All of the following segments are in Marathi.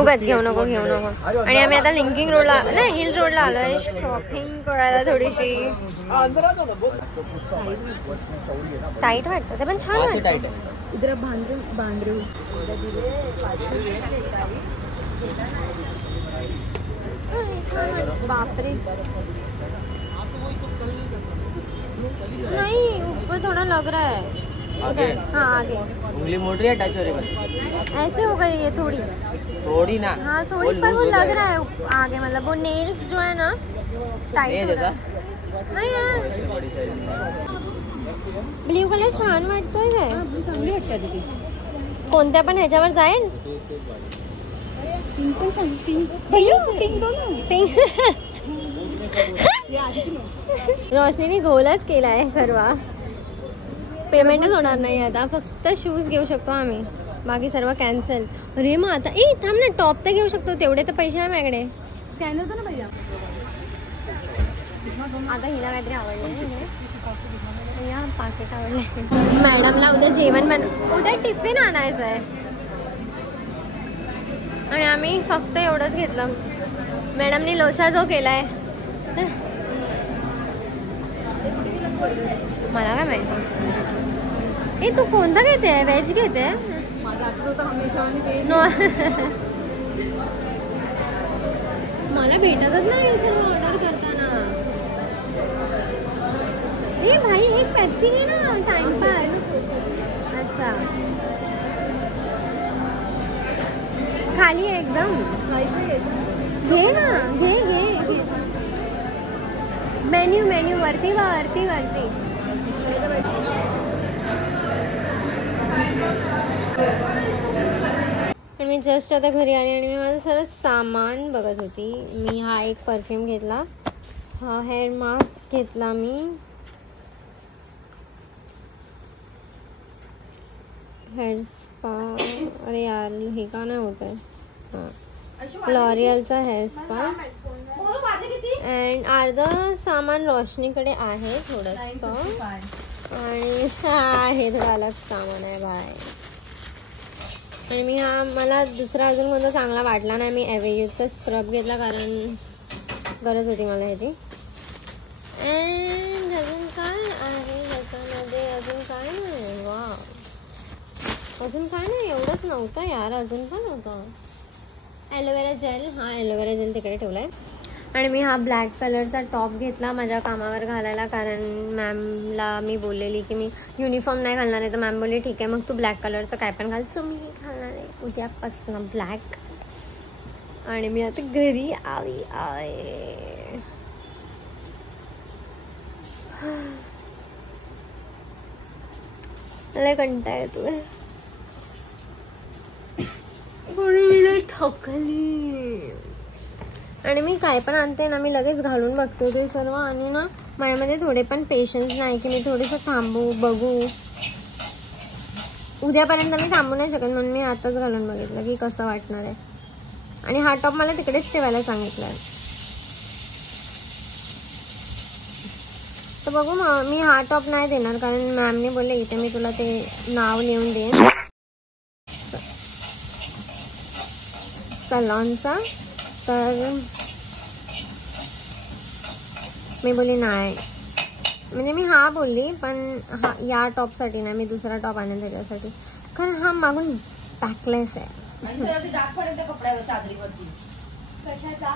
उगाच घेऊ नको. आणि आम्ही आता लिंकिंग रोडला नाही हिल रोडला आलोय शॉपिंग करायला. थोडीशी टाईट वाटतं ते पण छान वाटतं. इधर बांद्रू बापरे नहीं ऊपर थोड़ा लग रहा है इधर. हाँ आगे उंगली मोड़ रही है, टच हो रही है. ऐसे हो गई है थोड़ी ना. हाँ थोड़ी पर वो लग रहा है आगे मतलब वो नेल्स जो है ना टाइट हो रहा है. नहीं यार ब्ल्यू कलर छान वाटतोय काय. चांगली वाटते दीदी. कोणत्या पण ह्याच्यावर जाईल. पिंक पण छान. पिंक दो ना. पिंक रोशनीने गोलच केलाय सर्व. पेमेंटच होणार नाही आता. फक्त शूज घेऊ शकतो आम्ही, बाकी सर्व कॅन्सल. अरे मग आता थांब ना, टॉप तर घेऊ शकतो. तेवढे तर पैसे आहे माझ्याकडे. स्कॅनर दो ना भैया. आता हिला काहीतरी आवडलं या पाकिट आवडलं. मॅडमला उद्या जेवण उद्या टिफिन आणायचं आहे आणि आम्ही फक्त एवढंच घेतलं. मॅडमने लोचा जो केलाय मला काय माहिती. तू कोणता घेते, व्हेज घेते. मला भेटतच नाही सर्व ऑर्डर करताना. भाई एक पेप्सी घे ना टाइमपास. अच्छा खाली आहे एकदम. घे ना घे. मेन्यू वरती मी जस्ट आता घरी आली आणि मी माझं सर्व सामान बघत होती. मी हा एक परफ्यूम घेतला, हा हेअर मास्क घेतला मी, हेअर स्पा. अरे यार हे का नाही होत आहे. हां लॉरियलचा हेअर स्पा. अँड अर्धं सामान रोशनीकडे आहे थोडंसं आणि हे थोडं अलग सामान आहे बाय. आणि मी मला दुसरा अजून कोणता चांगला वाटला नाही. मी एव्हेयूचा स्क्रब घेतला कारण गरज होती मला ह्याची. अँड अजून काय आहे ह्याच्यामध्ये, अजून काय नाही. वा अजून काय नाही, एवढंच नव्हतं यार, अजून पण होतं. ॲलोवेरा जेल, हा ॲलोवेरा जेल तिकडे ठेवलाय. आणि मी हा ब्लॅक कलरचा टॉप घेतला माझ्या कामावर घालायला कारण मॅमला मी बोललेली की मी युनिफॉर्म नाही घालणार आहे. तर मॅम बोलली ठीक आहे मग तू ब्लॅक कलरचं काय पण घाल. सो मी घालणार आहे उद्यापासून ब्लॅक. आणि मी आता घरी आली आहे. मला कंटाळा येतोय. थकली. आणि मी काय पण आणते ना मी लगेच घालून बघते ते सर्व. आणि ना माझ्यामध्ये थोडे पण पेशन्स नाही की मी थोडंसं थांबू बघू. उद्यापर्यंत मी थांबू नाही शकत म्हणून मी आताच घालून बघितलं की कसं वाटणार आहे. आणि हा टॉप मला तिकडेच ठेवायला सांगितलं आहे. तर बघू मग मी हा टॉप नाही देणार कारण मॅमने बोलले इथे मी तुला ते नाव लिहून देईन सलॉनचा. तर मी बोलली नाही म्हणजे मी हा बोलली पण हा या टॉपसाठी नाही. मी दुसरा टॉप आणेन त्याच्यासाठी कारण हा मागून बॅकलेस आहे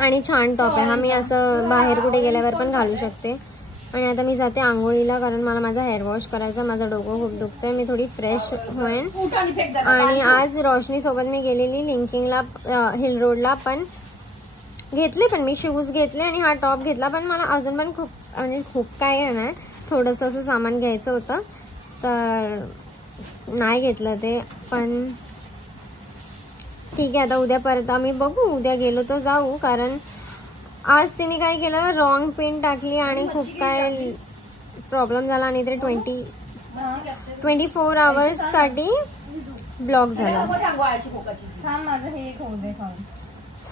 आणि छान टॉप आहे हा. मी असं बाहेर कुठे गेल्यावर पण घालू शकते. आणि आता मी जाते आंघोळीला कारण मला माझा हेअर वॉश करायचा. माझं डोकं खूप दुखतंय. मी थोडी फ्रेश होईन. आणि आज रोशनी सोबत मी गेलेली लिंकिंगला हिल रोडला पण घेतले पण मी शूज घेतले आणि हा टॉप घेतला. पण मला अजून पण खूप म्हणजे खूप काय नाही थोडंसं असं सामान घ्यायचं होतं तर नाही घेतलं ते. पण ठीक आहे आता उद्या परत आम्ही बघू. उद्या गेलो तर जाऊ कारण आज तिने काय केलं रॉंग पिन टाकली आणि खूप काय प्रॉब्लेम झाला आणि ते 24 आवर्ससाठी ब्लॉक झाला.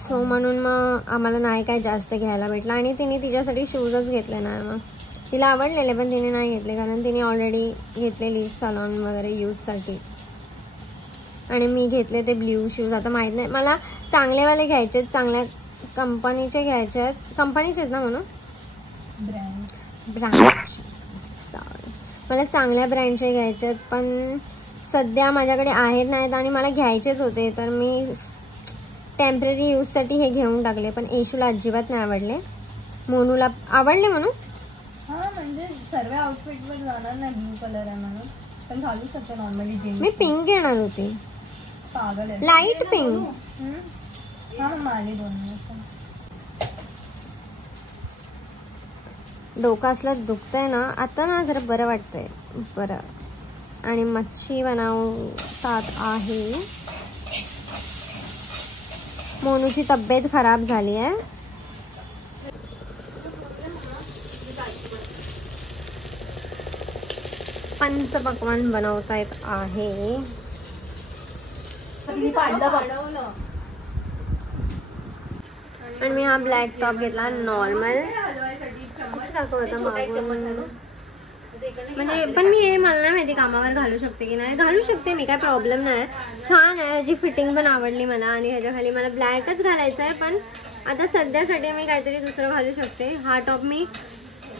सो म्हणून मग आम्हाला नाही काय जास्त घ्यायला भेटलं. आणि तिने तिच्यासाठी शूजच घेतले नाही. मग तिला आवडलेले पण तिने नाही घेतले कारण तिने ऑलरेडी घेतलेली सलॉन वगैरे यूजसाठी. आणि मी घेतले ते ब्ल्यू शूज. आता माहीत नाही मला चांगलेवाले घ्यायचे आहेत, चांगल्या कंपनीचे घ्यायचे आहेत. कंपनीचेच ना म्हणून ब्रँड मला चांगल्या ब्रँडचे घ्यायचे आहेत, पण सध्या माझ्याकडे आहेत नाहीत आणि मला घ्यायचेच होते. तर मी टेम्पररी यूजसाठी हे घेऊन टाकले. पण येशूला अजिबात नाही आवडले, मोनूला आवडले म्हणून. हा म्हणजे सर्व आउटफिटवर जाणार नाही ब्लू कलर आहे म्हणून, पण घालू शकतो नॉर्मली जीन्स. मी पिंक घेणार होती, पागल आहे. Light pink. हा माली दोन डोकं असलं दुखतंय ना आता ना, जरा बरं वाटतंय बरं. आणि मच्छी बनवतात आहे. मोनूची तब्येत खराब झाली आहे. पंचपक्वान्न बनवता येत आहे. आणि मी हा ब्लॅक टॉप घेतला नॉर्मल. दाखवता मागून म्हणजे, पण मी हे मला नाही माहिती कामावर घालू शकते की नाही. घालू शकते मी, काय प्रॉब्लेम नाही. छान आहे, ह्याची फिटिंग पण आवडली मला. आणि ह्याच्या खाली मला ब्लॅकच घालायचं आहे, पण आता सध्यासाठी मी काहीतरी दुसरं घालू शकते. हा टॉप मी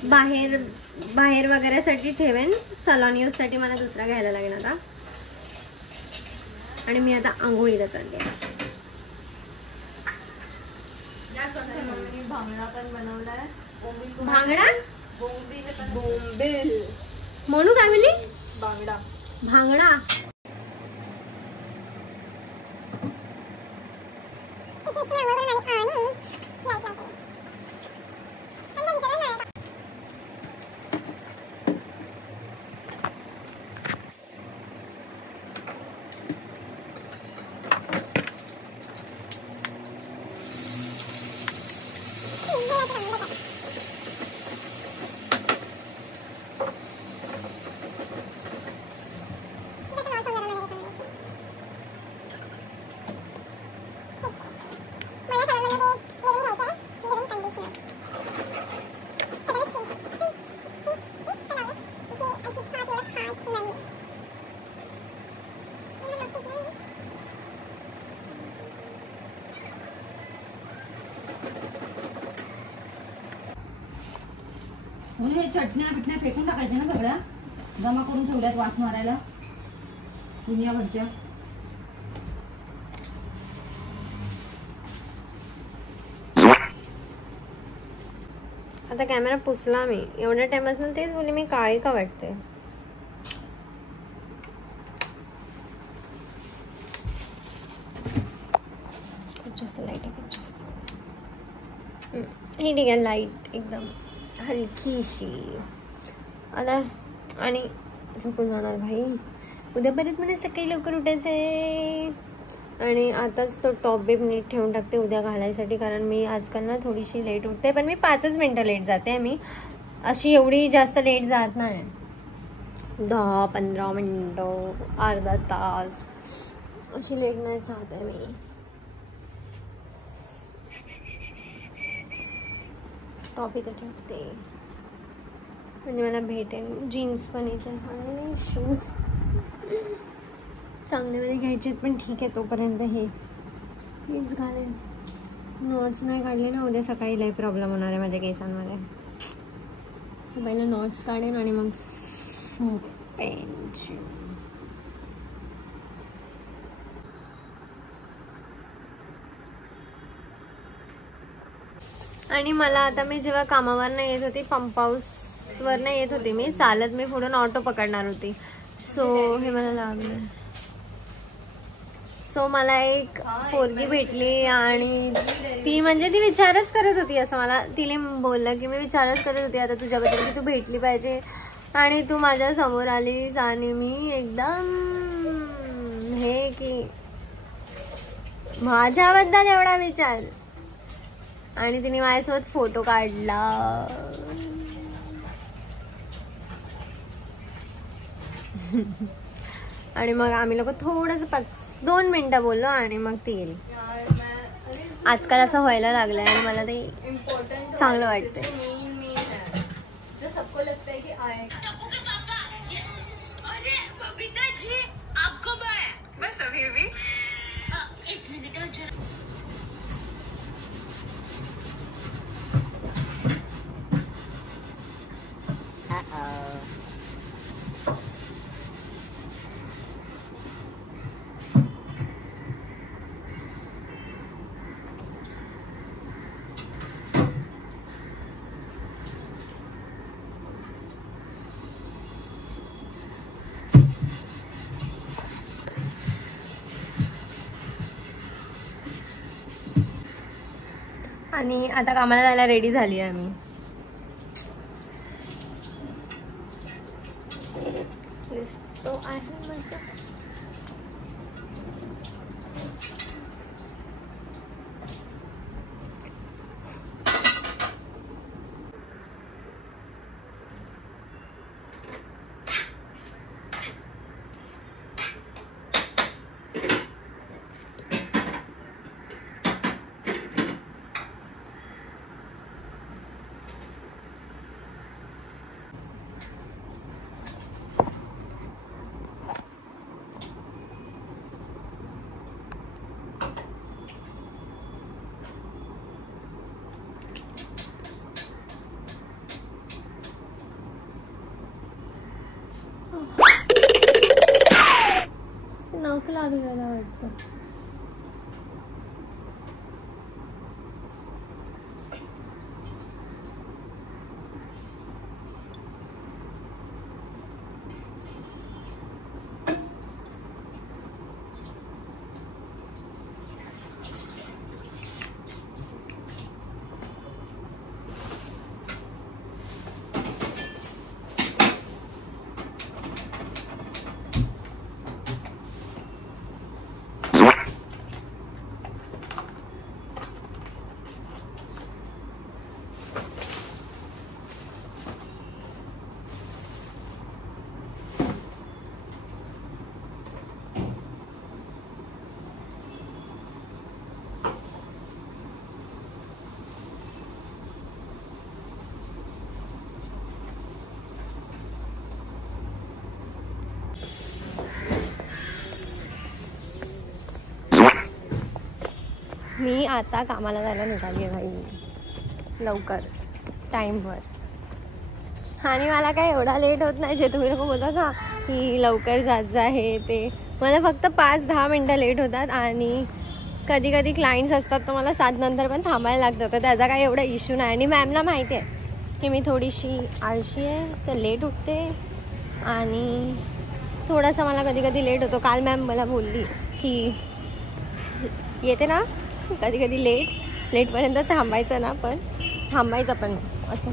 बाहेर वगैरेसाठी ठेवेन. सलॉन यूजसाठी मला दुसरा घ्यायला लागेल आता. आणि मी आता आंघोळीला चालले. भांगडा पण बनवलाय. भांगडा बोंबील म्हणू काय म्हणली? बांगडा भांगडा. म्हणून हे चटण्या पिटण्या फेकून टाकायच्या ना सगळ्या, जमा करून ठेवल्यात वास मारायला दुनियाभरच्या. आता कॅमेरा पुसला मी एवढ्या टाइमात ना, तेच बोलले मी काळी का वाटते. जास्त लाईट आहे, ही ठीक आहे लाईट एकदम हलकीशी. आता आणि झोपून जाणार भाई. उद्या परत मला सकाळी लवकर उठायचं आहे. आणि आताच तो टॉप बीप नीट ठेवून टाकते उद्या घालायसाठी, कारण मी आजकाल ना थोडीशी लेट उठते. पण मी 5 मिनटं लेट जाते. मी अशी एवढी जास्त लेट जात नाही. 10-15 मिनटं, अर्धा तास अशी लेट नाही जात आहे मी. टॉप इथं ठेवते म्हणजे मला भेटेल. जीन्स पण याच्यात आणि शूज चांगल्यामध्ये घ्यायचे आहेत, पण ठीक आहे तोपर्यंत हेच घालेन. नॉट्स नाही काढले ना, उद्या सकाळी लई प्रॉब्लेम होणार आहे माझ्या केसांमध्ये. पहिलं नॉट्स काढेन आणि मग झोपेन. आणि मला आता मी जेव्हा कामावर नाही येत होती, पंप हाऊसवर नाही येत होती मी चालत, मी पुढून ऑटो पकडणार होती. सो हे मला लागलं. सो मला एक पोरगी भेटली आणि ती म्हणजे ती विचारच करत होती असं मला. तिने बोललं की मी विचारच करत होती आता तुझ्याबद्दल की तू भेटली पाहिजे, आणि तू माझ्या समोर आलीस आणि मी एकदम हे की माझ्याबद्दल एवढा विचार. आणि तिने माझ्यासोबत फोटो काढला. आणि मग आम्ही लोक थोडंसं 2 मिनिटं बोललो आणि मग ती गेली. आजकाल असं व्हायला लागलंय आणि मला ते चांगलं वाटतंय. बस अभी अभी आणि आता कामाला जायला रेडी झाली आहे मी. तो आहे म्हणजे नख लागलेला वाटतं. मी आता कामाला जायला निघाली आहे भाई, लवकर टाईमवर. आणि मला काय एवढा लेट होत नाही. जे तुम्ही लोक बोलतात ना की लवकर जात जा हे ते, मला फक्त 5-10 मिनटं लेट होतात. आणि कधी कधी क्लायंट्स असतात तर मला 7 नंतर पण थांबायला लागतं, तर त्याचा काही एवढा इश्यू नाही. आणि मॅमला माहिती आहे की मी थोडीशी आळशी आहे, तर लेट उठते आणि थोडासा मला कधी कधी लेट होतो. काल मॅम मला बोलली की येते ना कधी कधी लेटपर्यंत थांबायचं ना, पण थांबायचं पण असं.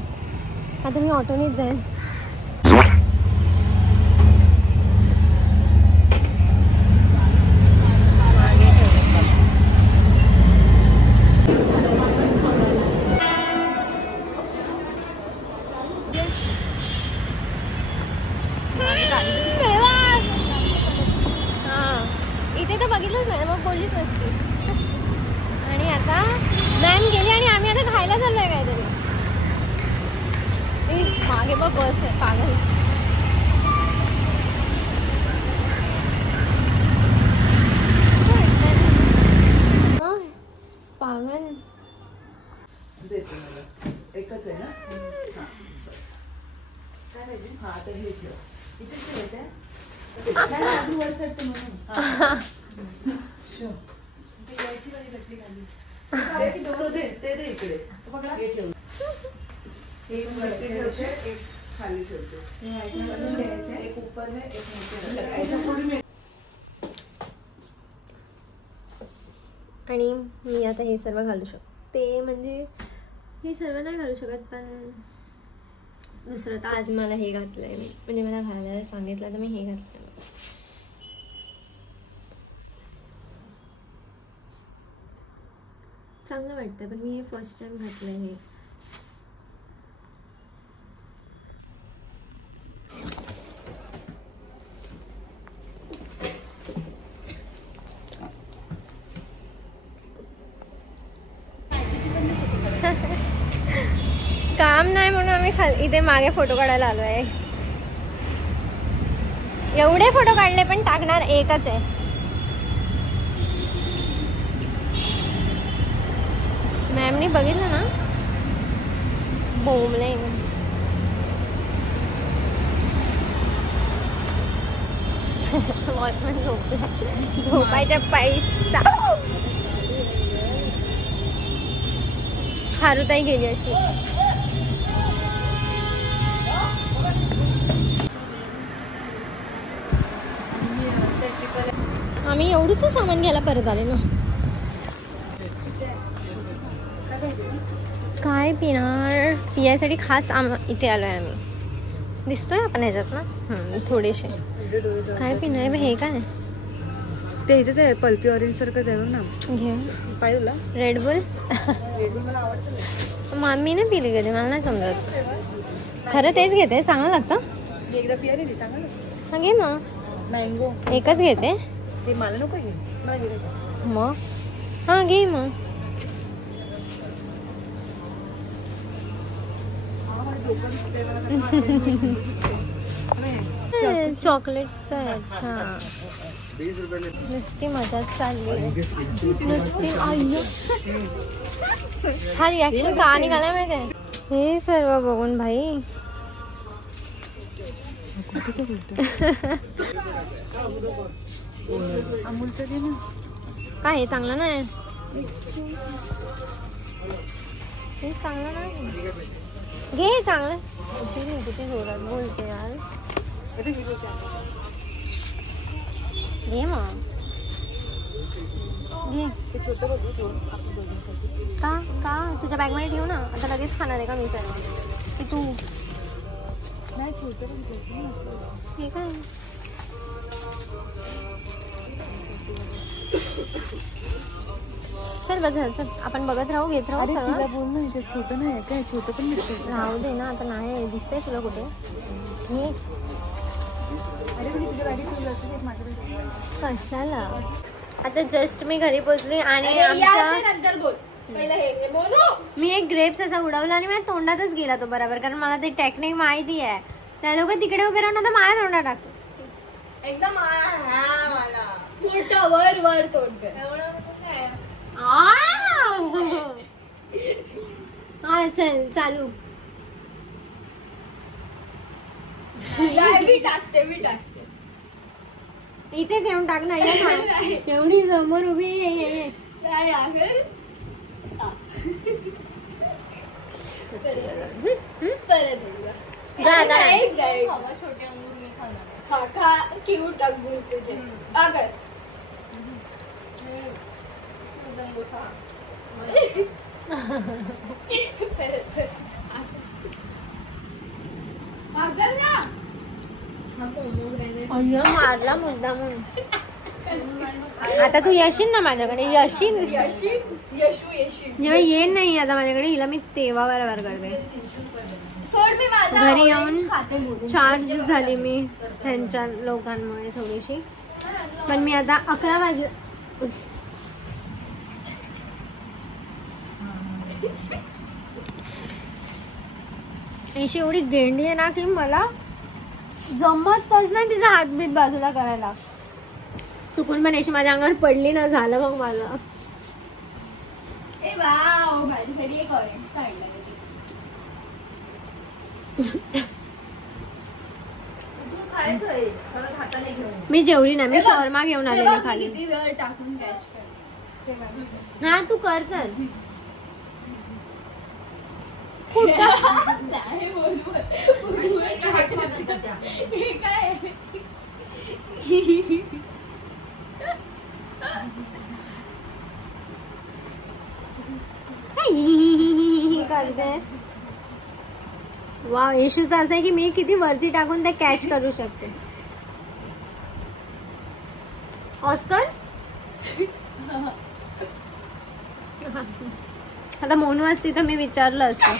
आता मी ऑटोनेच जाईन. हां, इथे तर बघितलंच नाही, मग बोललीच नसती. आणि आता मॅम गेली आणि आम्ही आता खायला चाललोय काहीतरी. मागे बघ बस आहे, पागल. पागल एकच आहे ना. काय पाहिजे? हा आता हे ठेव. इथेच ठेवायचं आहे. वर चढतो म्हणून. यायची वाली भेटली खाली. ते दे इकडे. बघा हे ठेव. एक वरती ठेवते, एक खाली ठेवते. एक ऊपर है, एक नीचे. आणि मी आता हे सर्व घालू शकते, म्हणजे हे सर्व नाही घालू शकत, पण दुसरं तर आज मला हे घातलंय मी, म्हणजे मला घालायला सांगितलं तर मी हे घातलंय. चांगलं वाटतं, पण मी हे फर्स्ट टाइम घातलंय. हे काम नाही म्हणून आम्ही इथे मागे फोटो काढायला आलो आहे. एवढे फोटो काढले पण टाकणार एकच आहे. कोणी बघितलं ना बोंबले. वॉचमॅन झोपला. झोपायच्या पैसा. खारुताई गेली अशी. आम्ही एवढंच सामान घ्यायला परत आले ना. काय पिणार पियासाठी खास इथे आलोय आम्ही. दिसतोय आपण ह्याच्यात ना थोडेसे. काय पिणार हे काय ते ह्याचंच आहे पल्पी ऑरेंज सारखंच आहे ना. घे पाहिजे तुला रेडबुल. रेडबुल मला आवडतं. मामी नाही पिली कधी मला नाही समजत. खरं तेच घेते चांगलं लागतं. एकदा पियाली ती चांगलं. हा घे मग. मँगो एकच घेते ते मला नको घे मला घे मग. हा घे मग. चॉकलेटच आहे. अच्छा नुसती मजाच चालली नुसती. हा रिॲक्शन का निघाला माहितीये हे सर्व बघून भाई. अमूलचं घे ना. काय हे चांगलं नाही. हे चांगलं नाही घे. चांगलं किती जोरात बोलते यार. घे मग घे. का का तुझ्या बॅगमध्ये ठेव ना. आता लगेच खाणार आहे का मी सर्व की तू. ठीक आहे. चल बस चल आपण बघत राहू घेत राहू. बोल ना छोटं नाही काय छोटं पण राहू दे ना आता. नाही दिसतंय तुला कुठे मी कशाला. आता जस्ट मी घरी पोचली आणि मी एक ग्रेप्स असा उडवला आणि माझ्या तोंडातच गेला तो बरोबर. कारण मला ते टेक्निक माहिती आहे. त्या लोक तिकडे उभे राहून आता माझ्या तोंडात टाकतो एकदम. वर वर तोंड. हा चल चालू. मी टाकते इथेच येऊन टाक ना. एवढी समोर उभी ये. छोटे अंगूर मी खाणार. खा क्यूट अंगूर तुझे. अगर मारला मुद्दा म्हणून. आता तू येशील ना माझ्याकडे. येशील जेव्हा येईन नाही आता माझ्याकडे. हिला मी तेव्हा बरोबर करते. घरी येऊन चार्ज झाली मी त्यांच्या लोकांमुळे थोडीशी. पण मी आता 11 वाजले. अशी एवढी गेंडी आहे ना की मला जमतच नाही तिचा हातबीत बाजूला करायला. चुकून पण अशी माझ्या अंगावर पडली ना झालं मग मला. माझ्यासाठी एक ऑरेंज काढला. मी जेवली नाही. मी शॉर्मा घेऊन आलेली खाली. टाकून कॅच कर. हा तू कर चल. करते. वा इश्यूच असं आहे की मी किती वरती टाकून ते कॅच करू शकते. ऑस्कर आता मोनू असती तर मी विचारलं असतं.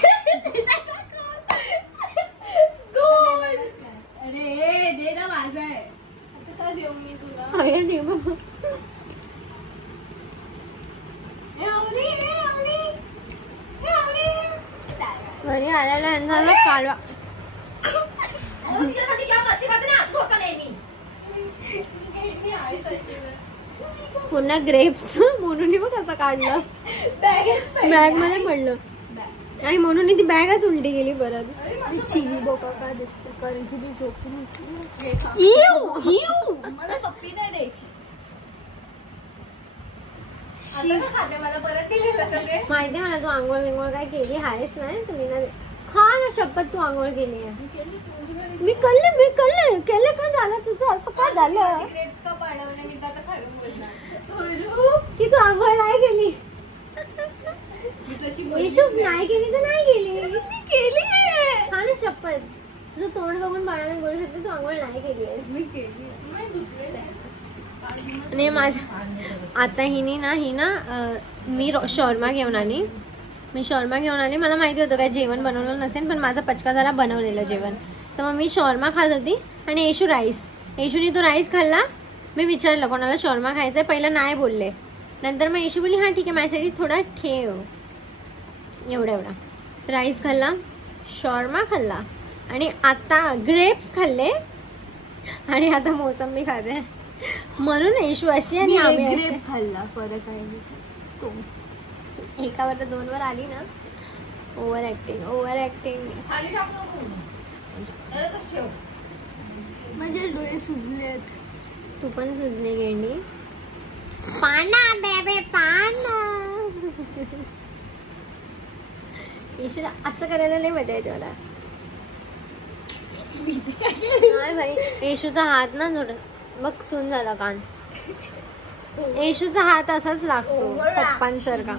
अरे दे ना माझं आहे. आता का देऊ मी तुला. घरी आलेला यांना कालवा. पुन्हा ग्रेप्स म्हणून बघ कसं काढलं, बॅग मध्ये पडलं आणि म्हणून ती बॅगच उलटी गेली परत. चिली बोका काय दिसते कारण की मी झोपून मला पप्पी नाही द्यायची. मला परत दिलेलं माहितीये मला, तू आंघोळ विंघोळ काय केली आहेस नाही तुम्ही ना. खा ना शपथ, तू आंघोळ केली आहे. मी केलं का झालं तुझं, असं का झालं का पाडवलं मी आता खरं बोलणार की तू आंघोळ नाही केली. येशू नाही केली तर नाही केली. हा ना शपथ, तुझं तोंड बघून बाळा मी बोलू शकते तू आंघोळ नाही केली आहे. मी केली आणि माझ्या आता ही ना मी शॉर्मा घेऊन आली. मला माहिती होतं काय जेवण बनवलं नसेल, पण माझा पचका झाला बनवलेलं जेवण. तर मग मी शॉर्मा खात होती आणि येशू राईस. येशूने तो राईस खाल्ला. मी विचारलं कोणाला शॉर्मा खायचं आहे, पहिलं नाही बोलले. नंतर मग येशू बोलली हां ठीक आहे माझ्यासाठी थोडा ठेव. एवढा राईस खाल्ला, शॉर्मा खाल्ला आणि आता ग्रेप्स खाल्ले आणि आता मोसंबी खाते. म्हणून येशू अशी आणि आम्ही अशी. खाल्ला, फरक आहे तो. एकावर तर दोनवर आली ना. Over acting. माझे डोळे सुजलेत. तू पण सुजली गेंडी. पाना बेबे पाना. येशूला असं करायला लय मजा येते मला. नाही भाई, येशूचा हात ना थोडं बघ सून झाला कान. येशूचा हात असाच लागतो पप्पांसारखा.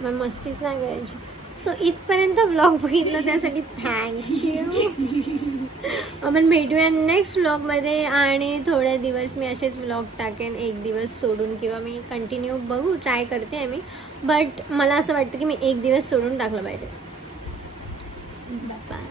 मग मस्तीच नाही करायची. सो इथपर्यंत ब्लॉग बघितला त्यासाठी थँक्यू. आपण भेटूया नेक्स्ट ब्लॉगमध्ये आणि थोडे दिवस मी असेच ब्लॉग टाकेन, एक दिवस सोडून, किंवा मी कंटिन्यू बघू ट्राय करते आहे मी. बट मला असं वाटतं की मी एक दिवस सोडून टाकलं पाहिजे. बाय.